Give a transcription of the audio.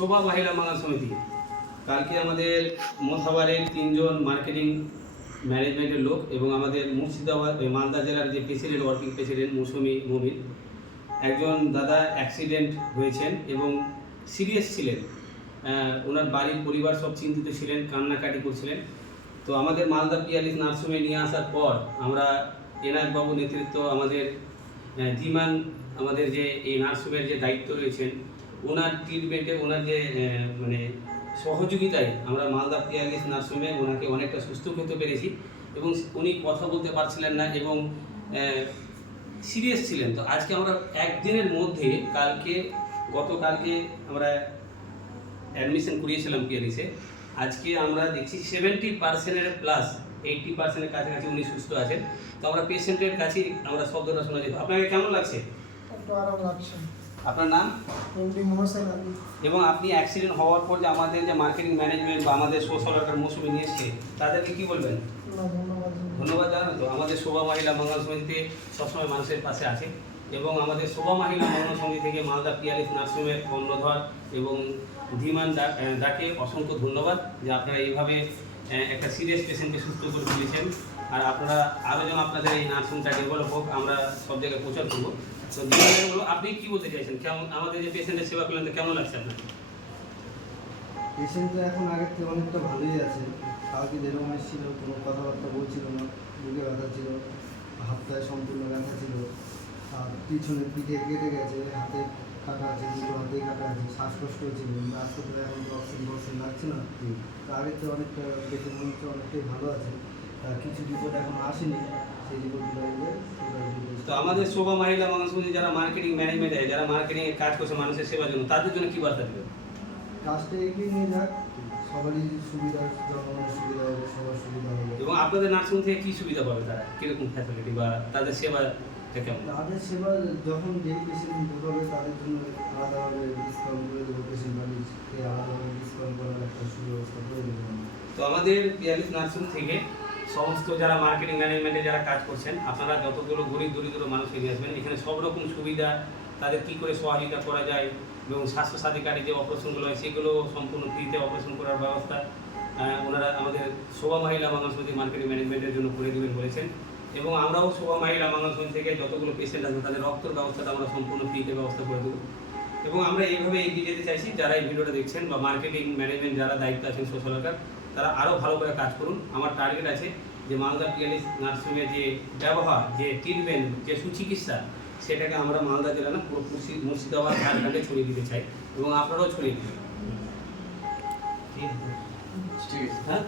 শোভা মহিলা বাংলা সমিতি কালকে আমাদের মোথাবাড়ির 3 জন মার্কেটিং ম্যানেজমেন্টের লোক এবং আমাদের মুর্শিদাবাদ মালদা জেলার যে প্রেসিডেন্ট ওয়ার্কিং প্রেসিডেন্ট মৌসুমী মুমিন, একজন দাদা অ্যাক্সিডেন্ট হয়েছেন এবং সিরিয়াস ছিলেন। ওনার বাড়ির পরিবার সব চিন্তিত ছিলেন, কান্নাকাটি করছিলেন। তো আমাদের মালদা পিয়ালিস নার্সিংহোমে নিয়ে আসার পর আমরা এনায়তবাবু নেতৃত্ব আমাদের ধীমান আমাদের যে এই নার্সিংহোমের যে দায়িত্ব রয়েছেন, ওনার ট্রিটমেন্টে ওনার যে মানে সহযোগিতায় আমরা মালদা পিয়ালিস নার্সিংহোমে ওনাকে অনেকটা সুস্থ করতে পেরেছি এবং উনি কথা বলতে পারছিলেন না এবং সিরিয়াস ছিলেন। তো আজকে আমরা একদিনের মধ্যে গতকালকে আমরা অ্যাডমিশন করিয়েছিলাম পিয়ালিসে। আজকে আমরা দেখছি 70%-এর প্লাস 80%-এর কাছাকাছি উনি সুস্থ আছেন। তো আমরা পেশেন্টের কাছে আমরা শব্দটা শোনা যাবে। আপনাকে কেমন লাগছে? একটু আরাম লাগছে। আপনার নাম? এমডি মোহসেন আলী। এবং আপনি অ্যাক্সিডেন্ট হওয়ার পর যে আমাদের যে মার্কেটিং ম্যানেজমেন্ট বা আমাদের সোশ্যাল ওয়ার্কার মৌসুমী নিয়ে এসছে, তাদেরকে কী বলবেন? ধন্যবাদ জানাবেন। তো আমাদের শোভা মহিলা মঙ্গল সমিতিতে সবসময় মানুষের পাশে আছে এবং আমাদের শোভা মহিলা মঙ্গল সমিতি থেকে মালদা পিয়ালিস নার্সিংহোমের কর্ণধর এবং ধীমান দাকে অসংখ্য ধন্যবাদ যে আপনারা এইভাবে একটা সিরিয়াস পেশেন্টকে সুস্থ করে তুলেছেন। আর আপনারা আরও যেন আপনাদের এই নার্সিংটা ডেভেলপ হোক, আমরা সব জায়গায় প্রচার করবো। তো ধীমান, আপনি কী বলতে চাইছেন? কেমন আমাদের যে পেশেন্টের সেবা করলেন, তো কেমন লাগছে আপনার? পেশেন্টটা এখন আগের থেকে অনেকটা ভালোই আছে। কালকে যেরকম এসেছিল কোনো কথাবার্তা বলছিল না, বুকে ব্যথা ছিল, হাতটায় সম্পূর্ণ ব্যথা ছিল, আর পিছনে পিঠে কেটে গেছে, হাতে কাটা আছে, দুটো হাতেই কাটা আছে, শ্বাসকষ্ট হয়েছিল। হাসপাতালে এখন তো অক্সিজেন লাগছে না। তো আগের থেকে অনেকটা পেশেন্ট মনে হচ্ছে অনেকটাই ভালো আছে। আর কিছু রিপোর্ট এখন আসেনি, সেই রিপোর্টগুলো এলে। তো আমাদের শোভা মহিলা মানুষ যারা মার্কেটিং ম্যানেজমেন্ট দেয়, যারা মার্কেটিংয়ে কাজ করছে মানুষের সেবার জন্য, তাদের জন্য কী বার্তা দেবে? কাজটা এগিয়ে নিয়ে যাক, সবারই সুবিধা, জনগণের সুবিধা হবে, সবার সুবিধা হবে। এবং আপনাদের নার্সিং থেকে কী সুবিধা পাবে তারা? কীরকম ফ্যাসিলিটি বা তাদের সেবা কেমন? তাদের সেবা যখন যেই পেশেন্ট ঢুকাবে তাদের জন্য আলাদাভাবে ডিসকাউন্ট করে দেবো, পেশেন্ট বাড়িকে আলাদাভাবে ডিসকাউন্ট করার একটা সুব্যবস্থা করে দেবো। তো আমাদের পিয়ালিস নার্সিং থেকে সমস্ত যারা মার্কেটিং ম্যানেজমেন্টে যারা কাজ করছেন, আপনারা যতগুলো গরিব দরিদ্র মানুষকে নিয়ে আসবেন, এখানে সব রকম সুবিধা, তাদের কী করে সহযোগিতা করা যায় এবং স্বাস্থ্যসাথী কার্ডে যে অপারেশনগুলো হয় সেগুলো সম্পূর্ণ ফ্রিতে অপারেশন করার ব্যবস্থা ওনারা আমাদের শোভা মহিলা বাংলা সমিতি মার্কেটিং ম্যানেজমেন্টের জন্য করে দেবেন বলেছেন। এবং আমরাও শোভা মহিলা বাংলা সমিতি থেকে যতগুলো পেশেন্ট আসবে তাদের রক্তর ব্যবস্থাটা আমরা সম্পূর্ণ ফ্রিতে ব্যবস্থা করে দেবো। এবং আমরা এইভাবে এগিয়ে যেতে চাইছি। যারা এই ভিডিওটা দেখছেন বা মার্কেটিং ম্যানেজমেন্ট যারা দায়িত্ব আছেন সোশ্যাল ওয়ার্কার, তারা আরও ভালো করে কাজ করুন। আমার টার্গেট আছে যে মালদা পিয়ালিস নার্সিংহোমের যে ব্যবহার, যে ট্রিটমেন্ট, যে সুচিকিৎসা, সেটাকে আমরা মালদা জেলা না পুরো মুর্শিদাবাদ ঝাড়খণ্ডে ছড়িয়ে দিতে চাই এবং আপনারাও ছড়িয়ে দেবেন। ঠিক আছে, হ্যাঁ।